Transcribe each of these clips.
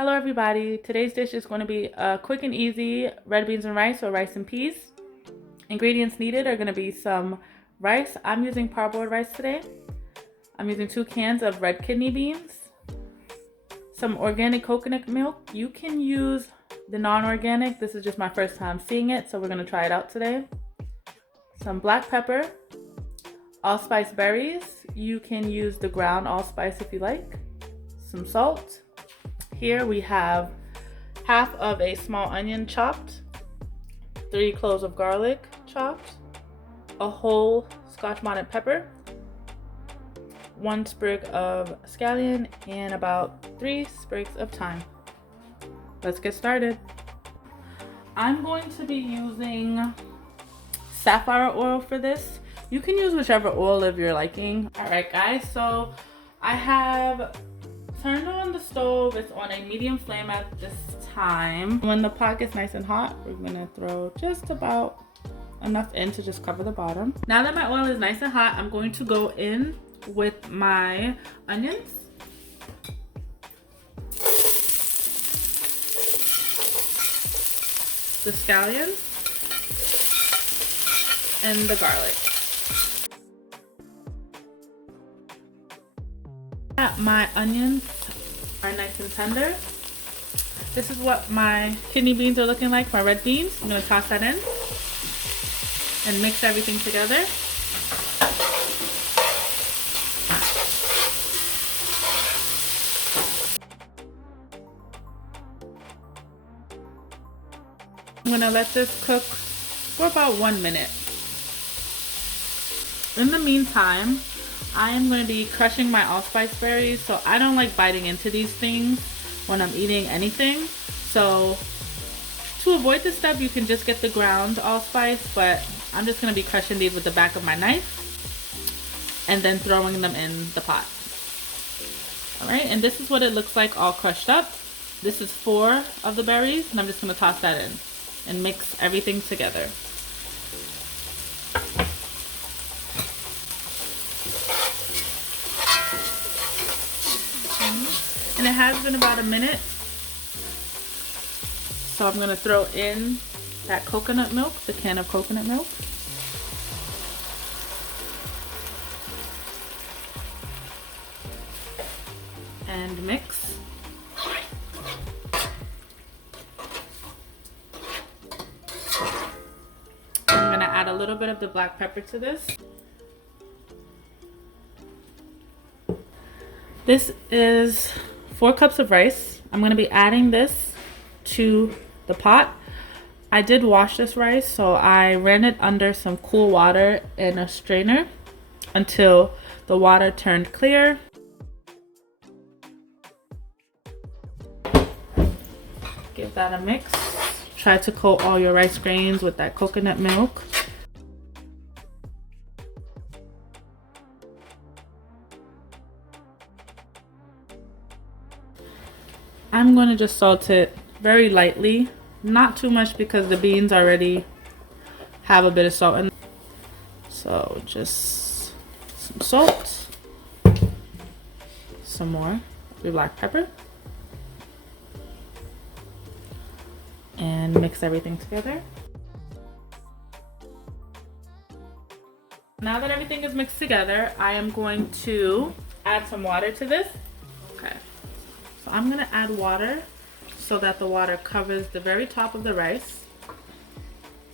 Hello everybody, today's dish is going to be a quick and easy red beans and rice or rice and peas. Ingredients needed are going to be some rice. I'm using parboiled rice today. I'm using 2 cans of red kidney beans, some organic coconut milk. You can use the non-organic. This is just my first time seeing it, so we're going to try it out today. Some black pepper, allspice berries. You can use the ground allspice if you like. Some salt. Here we have half of a small onion chopped, 3 cloves of garlic chopped, a whole Scotch bonnet pepper, 1 sprig of scallion, and about 3 sprigs of thyme. Let's get started. I'm going to be using safflower oil for this. You can use whichever oil of your liking. All right guys, so I have turned on the stove. It's on a medium flame at this time. When the pot gets nice and hot, we're gonna throw just about enough in to just cover the bottom. Now that my oil is nice and hot, I'm going to go in with my onions. The scallion and the garlic. My onions are nice and tender. This is what my kidney beans are looking like, my red beans. I'm gonna toss that in and mix everything together. I'm gonna let this cook for about 1 minute. In the meantime, I am going to be crushing my allspice berries, so I don't like biting into these things when I'm eating anything. So to avoid this step, you can just get the ground allspice, but I'm just going to be crushing these with the back of my knife and then throwing them in the pot. Alright, and this is what it looks like all crushed up. This is 4 of the berries, and I'm just going to toss that in and mix everything together. And it has been about a minute. So I'm gonna throw in that coconut milk, the can of coconut milk. And mix. I'm gonna add a little bit of the black pepper to this. This is 4 cups of rice. I'm going to be adding this to the pot. I did wash this rice, so I ran it under some cool water in a strainer until the water turned clear. Give that a mix. Try to coat all your rice grains with that coconut milk. I'm going to just salt it very lightly, not too much because the beans already have a bit of salt in them. So just some salt, some more black pepper, and mix everything together. Now that everything is mixed together, I am going to add some water to this. Okay. So I'm going to add water so that the water covers the very top of the rice.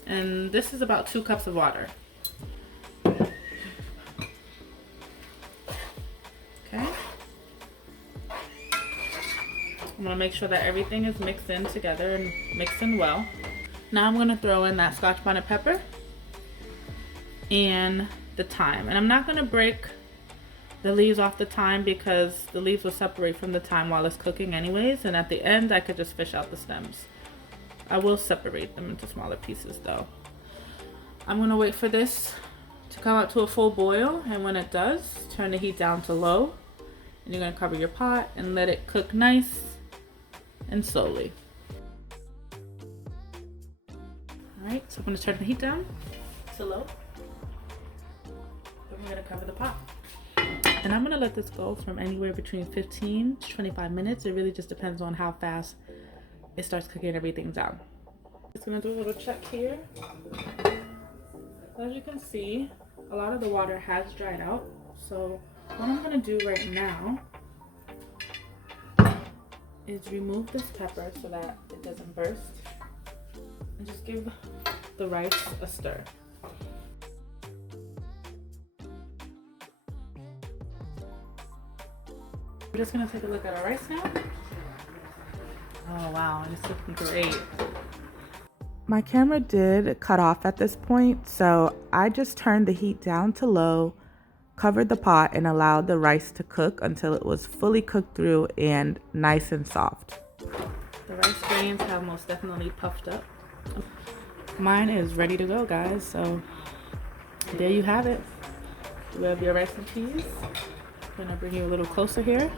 And this is about 2 cups of water. Okay. I'm going to make sure that everything is mixed in together and mixed in well. Now I'm going to throw in that Scotch bonnet pepper and the thyme. And I'm not going to break the leaves off the thyme because the leaves will separate from the thyme while it's cooking anyways, and at the end I could just fish out the stems. I will separate them into smaller pieces though. I'm gonna wait for this to come up to a full boil, and when it does, turn the heat down to low, and you're gonna cover your pot and let it cook nice and slowly. Alright, so I'm gonna turn the heat down to low, and we're gonna cover the pot. And I'm gonna let this go from anywhere between 15 to 25 minutes. It really just depends on how fast it starts cooking everything down. Just gonna do a little check here. As you can see, a lot of the water has dried out. So what I'm gonna do right now is remove this pepper so that it doesn't burst, and just give the rice a stir. We're just gonna take a look at our rice now. Oh wow, it's looking great. My camera did cut off at this point, so I just turned the heat down to low, covered the pot, and allowed the rice to cook until it was fully cooked through and nice and soft. The rice grains have most definitely puffed up. Mine is ready to go, guys, so there you have it. You have your rice and peas. I'm gonna bring you a little closer here.